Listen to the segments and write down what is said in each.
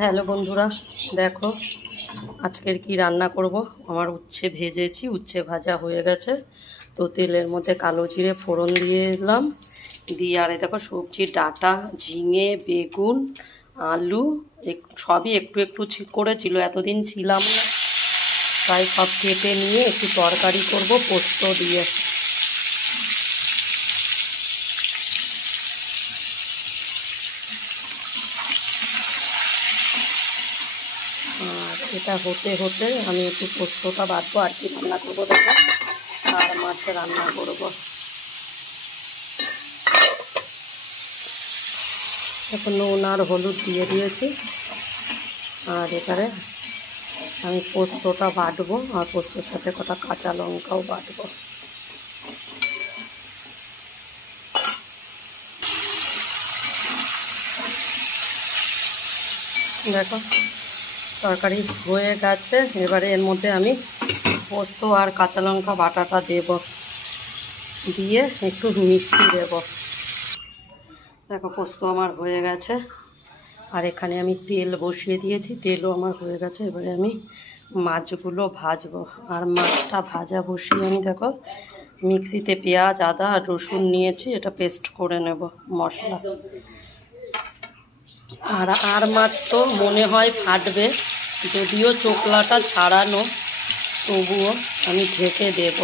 Hello বন্ধুরা, দেখো আজকের কি রান্না করব। আমার উচ্ছে ভেজেছি, উচ্ছে ভাজা হয়ে গেছে। তো তেলের মধ্যে কালো জিরে ফোড়ন দিয়ে দিলাম, দিয়ে আর দেখো সবজির ডাঁটা, ঝিঙে, বেগুন, আলু সবই একটু একটু করেছিল, এতদিন ছিলাম না তাই সব কেটে নিয়ে একটু তরকারি করব পোস্ত দিয়ে। আর এটা হতে হতে আমি একটু পোস্তটা বাটবো আর কি রান্না করবো দেখো। আর মাছ রান্না করবো। এখন নুন আর হলুদ দিয়ে দিয়েছি। আর এবারে আমি পোস্তটা বাটবো, আর পোস্তর সাথে কটা কাঁচা লঙ্কাও বাটবো। দেখো তরকারি হয়ে গেছে। এবারে এর মধ্যে আমি পোস্ত আর কাঁচা লঙ্কা বাটাটা দেব, দিয়ে একটু মিষ্টি দেব। দেখো পোস্ত আমার হয়ে গেছে, আর এখানে আমি তেল বসিয়ে দিয়েছি, তেলও আমার হয়ে গেছে। এবারে আমি মাছগুলো ভাজবো। আর মাছটা ভাজা বসিয়ে আমি দেখো মিক্সিতে পেঁয়াজ, আদা আর রসুন নিয়েছি, এটা পেস্ট করে নেব মশলা। আর মাছ তো মনে হয় ফাটবে, যদিও চোকলাটা ছাড়ানো, তবুও আমি ঢেকে দেব,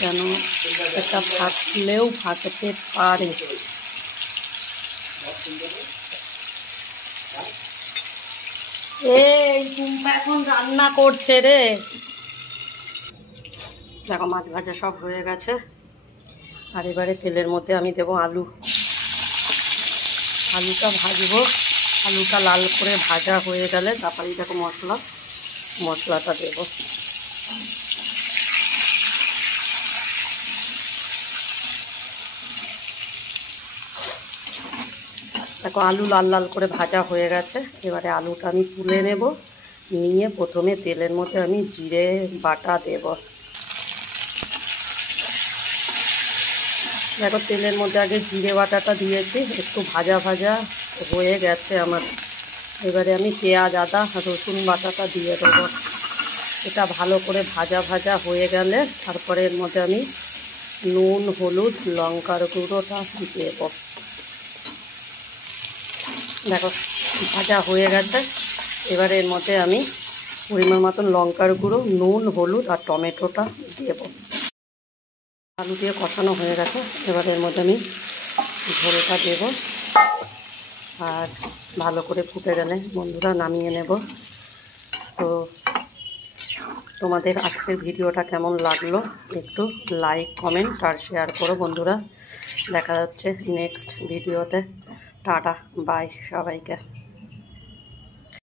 কেন এটা ফাটলেও ফাটতে পারে। এই টুম্পা এখন রান্না করছে রে। দেখো মাছ ভাজা সব হয়ে গেছে। আর এবারে তেলের মধ্যে আমি দেবো আলুটা ভাজবো। আলুটা লাল করে ভাজা হয়ে গেলে তারপরে দেখো মশলাটা দেবো। দেখো আলু লাল লাল করে ভাজা হয়ে গেছে। এবারে আলুটা আমি তুলে নেব, নিয়ে প্রথমে তেলের মধ্যে আমি জিরে বাটা দেব। দেখো তেলের মধ্যে আগে জিরে বাটাটা দিয়েছি, একটু ভাজা ভাজা হয়ে গেছে আমার। এবারে আমি পেঁয়াজ, আদা, রসুন বাটাটা দিয়ে দেবো। এটা ভালো করে ভাজা ভাজা হয়ে গেলে তারপরে এর মধ্যে আমি নুন, হলুদ, লঙ্কার গুঁড়োটা দেব। দেখো ভাজা হয়ে গেছে। এবারে এর মধ্যে আমি পরিমাণ মতন লঙ্কার গুঁড়ো, নুন, হলুদ আর টমেটোটা দেব। আলু দিয়ে কষানো হয়ে গেছে। এবারে এর মধ্যে আমি ঝোলটা দেব। আর ভালো করে ফুটে গেলে বন্ধুরা নামিয়ে নেব। তো তোমাদের আজকের ভিডিওটা কেমন লাগলো একটু লাইক, কমেন্ট আর শেয়ার করো বন্ধুরা। দেখা যাচ্ছে নেক্সট ভিডিওতে। টাটা, বাই সবাইকে।